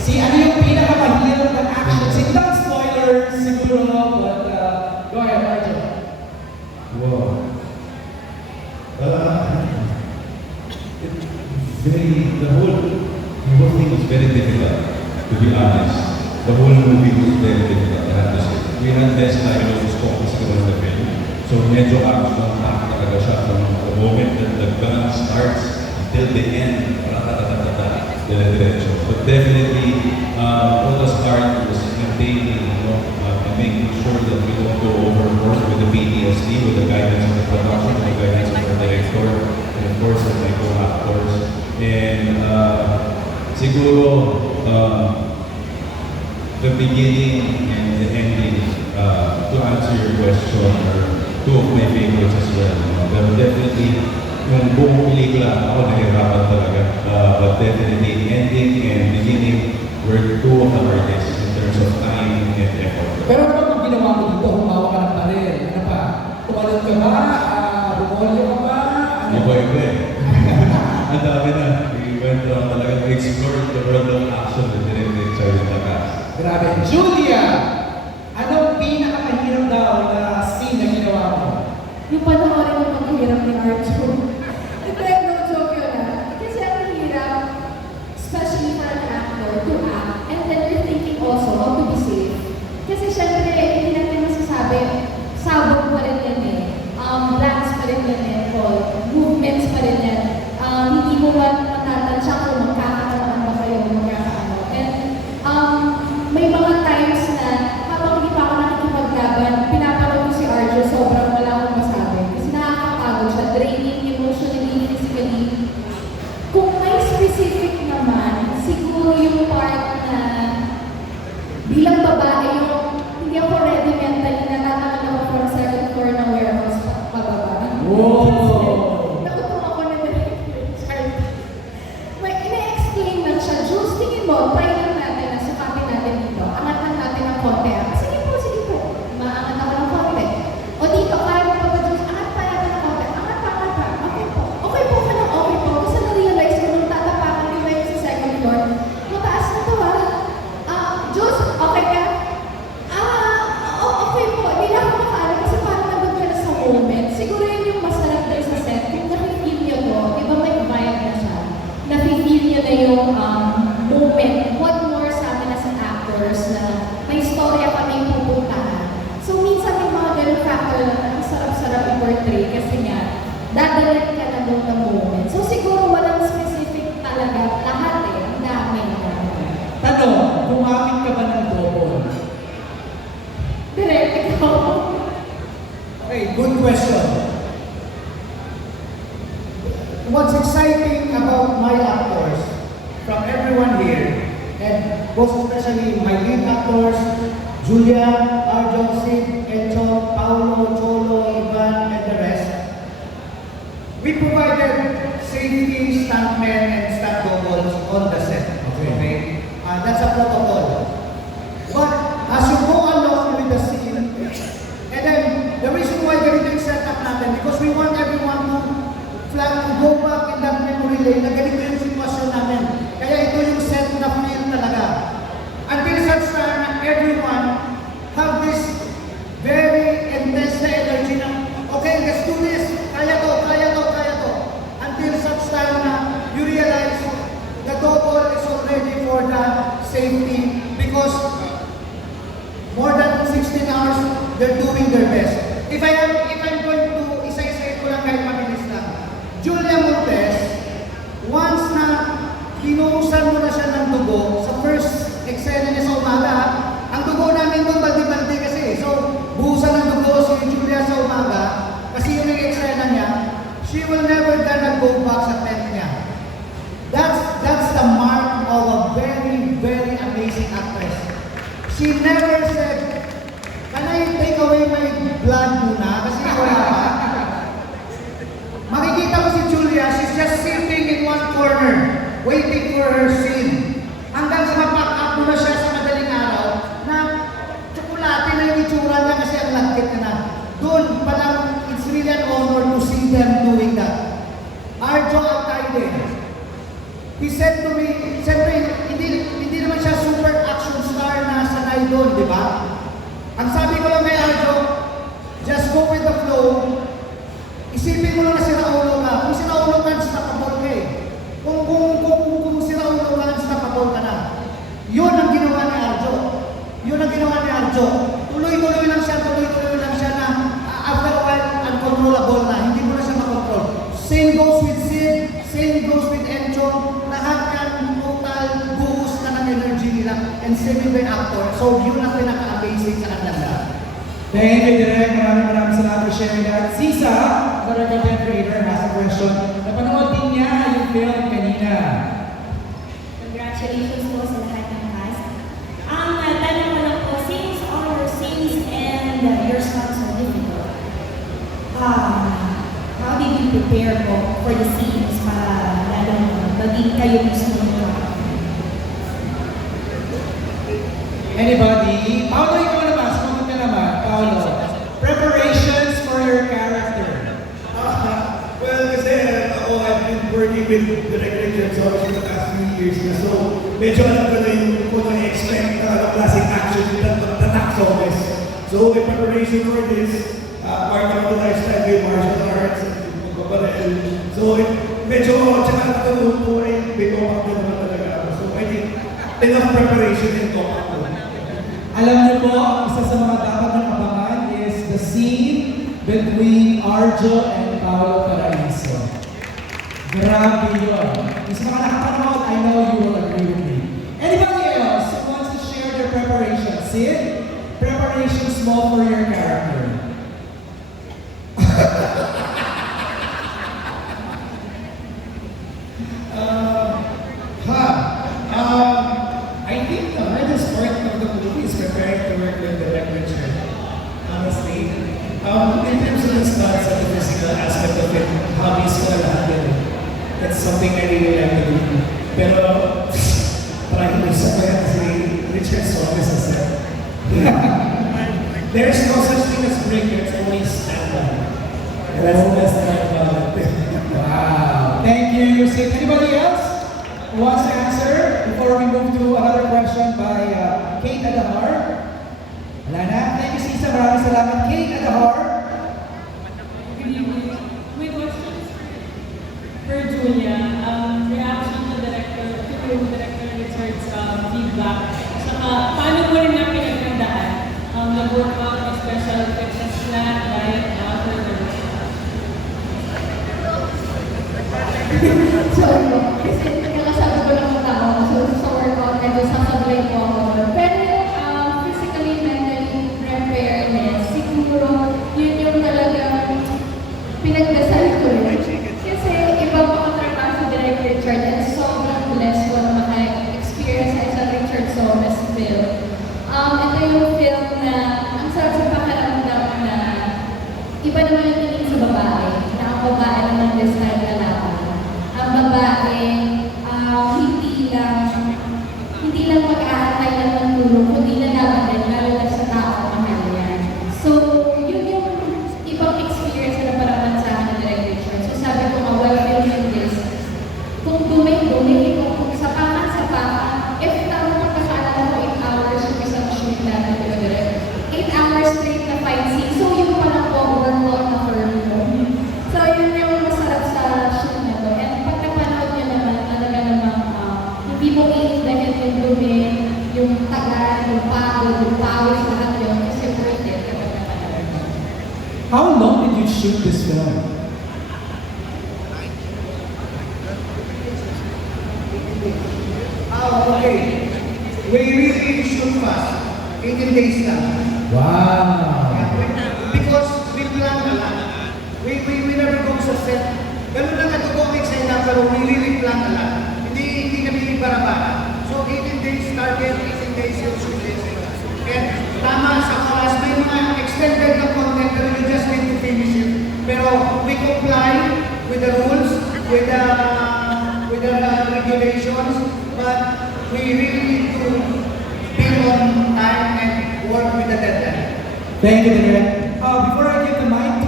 Si ano yung pinakamahirap ng action? Don't spoiler siguro, but uh, go ahead, Arjo. Wow. Uh, very, the whole, the whole thing was very difficult, to be honest. The whole movie was very difficult, I have to say. We had less time to focus on the film. So medyo action packed talaga siya from the moment that the gun starts until the end. Ratatatatata, dire-diretso. But definitely, uh, what was hard was maintaining, you know, uh, and making sure that we don't go overboard with the PTSD, with the guidance of the production, with the guidance of the director, and of course, of my co-actors. And uh, siguro, uh, the beginning and the ending, uh, to answer your question, are two of my favorites as well. Pero definitely, yung buong pelikula, ako nahirapan talaga. Uh, but definitely, were two of the hardest in terms of time and effort. Pero ano ang ginawa mo dito? Humawa ka ng baril. Ano pa? Tumalon ka ba? Ah, Rumolyo ka ba? Ano? Iba iba eh. Ang dami na. We went around talaga. We explored the world of action and directed sa Takas. Grabe. Julia! Anong pinakamahirap daw na scene na ginawa mo? Yung panoorin ng paghihirap ni Arjo. Hindi, no joke yun ah. Kasi ang hirap, especially for an actor, to act, and then you're thinking also how to be safe. Kasi syempre, hindi natin masasabi, sabog pa rin yan eh. Um, glance pa rin yan eh, Paul. Movements pa rin yan. Um, hindi mo ba matatansya kung magkakaroon ba kayo, magkakaano. And um, may mga times na habang hindi pa ako nakikipaglaban, pinapanood ko si Arjo, sobrang wala akong masabi. Kasi nakakapagod siya, draining emotionally, physically. Kung may specific naman, siguro yung part na bilang babae yung hindi ako ready mentally, natatakot ako from second floor ng warehouse pa- pababa. Wow! Good question. What's exciting about my actors, from everyone here, and most especially my lead actors, Julia, Arjo, Sid, Encho, Paulo, Cholo, Ivan, and the rest, we provided safety stuntmen safety because more than 16 hours, they're doing their best. If I am, if I'm going to isa-isa ko lang kahit mabilis lang, Julia Montes, once na hinuusan mo na siya ng dugo, sa first eksena niya sa umaga, ang dugo namin doon baldi-baldi kasi. So, buhusan ng dugo si Julia sa umaga, kasi yun yung eksena niya, she will never gonna go back sa Never said, Can I take away my blood muna? Kasi wala pa. Makikita mo si Julia, she's just sitting in one corner, waiting for her scene. Hanggang sa ma-pack up mo na siya sa madaling araw, na tsokolate na yung itsura niya kasi ang lagkit na na. Doon, parang it's really an honor to see them doing that. Arjo Alcaide, he said to me, siyempre, hindi, hindi naman siya doon, di ba? Ang sabi ko lang kay Arjo, just go with the flow. Isipin mo lang na sinaulo ka. Kung sinaulo ka, unstoppable ka eh. Kung, kung, kung, kung sinaulo ka, unstoppable ka na. Yun ang ginawa ni Arjo. Yun ang ginawa ni Arjo. Tuloy-tuloy lang siya, tuloy-tuloy lang siya na uh, after a while, uncontrollable na. Hindi mo na siya makontrol. Same goes with Sid, same goes with Encho. Lahat yan, total, buhos na ng energy nila. And same with the actor. So, yun ang pinaka-amazing sa kanila. Thank you, Direk. Maraming maraming salamat for sharing that. Sisa, our content creator, has a question. Napanood din niya yung film kanina. Congratulations po sa lahat ng cast. Ang uh, tanong ko lang po, since all your scenes and uh, your stunts are difficult, uh, how did you prepare po for the scenes para lalong maging kayo mismo yung character? Anybody? Paolo, ikaw naman. Sumagot ka naman. Paolo. Preparations for your character. Ah, well, kasi ako, I've been working with Direct Richard Soros for the past few years na. So, medyo alam ko na yung kung ano expect na ano klaseng action na tatak sa office. So, preparation for this, uh, part of the lifestyle with martial arts and pagbabarel. So, it, medyo, tsaka ito po ay may talk ko naman talaga ako. So, I think, enough preparation and talk ko. Alam niyo po, isa sa mga dapat nang abangan is the scene between Arjo and Paolo Paraiso. Grabe yun. Sa mga nakapanood, I know you will agree with me. Anybody else who wants to share their preparation? Sid, preparations mo for your character. Ha! Um, I think the hardest part of the movie is preparing to work with the Richard. Honestly. Um, in terms of the stunts and the physical aspect of it, hobbies ko na lahat yun. That's something I really like to do. Pero, Sid. Anybody else who wants to answer before we move to another question by uh, Kate Adahar? Wala na. Thank you, Sisa. Maraming salamat. Kate Adahar. Good evening. My for, Julia. Um, reaction to director, to yung director Richard's um, feedback. Saka, paano mo rin na pinagkandaan? Um, nag-workout, may special fitness plan, diet, after the So, kasi kakasabi ko lang ang tao, so sa workout, medyo sasablay po ako. Pero um, physically, mentally, preparedness, siguro, yun yung talagang pinagdasal ko. Kasi iba po ang trabaho sa Direct Richard and sobrang blessed ko na maka-experience sa Richard Somes film. Um, ito yung film na ang sarap sa pakiramdam na iba naman yung sa babae, na ang babae naman this time lalaki. Ang babae, ah, hindi lang, hindi lang mag-aantay yung tagal, yung pagod, yung pawis, lahat yun. Kasi worth it kapag napanood mo. How long did you shoot this film? Ah, okay. We really shoot fast. 18 days lang. Wow. Because we plan a lot. We, we, we never go sa set. Ganun lang ito ay lang, pero we really plan a lot. Hindi, hindi kami bara-bara. So 18 days target, 18 days yung shoot days. And tama sa oras, may mga extended na content, pero you just need to finish it. Pero we comply with the rules, with the, with the regulations, but we really need to be on time and work with the deadline. Thank you, Direk. Uh, before I give the mic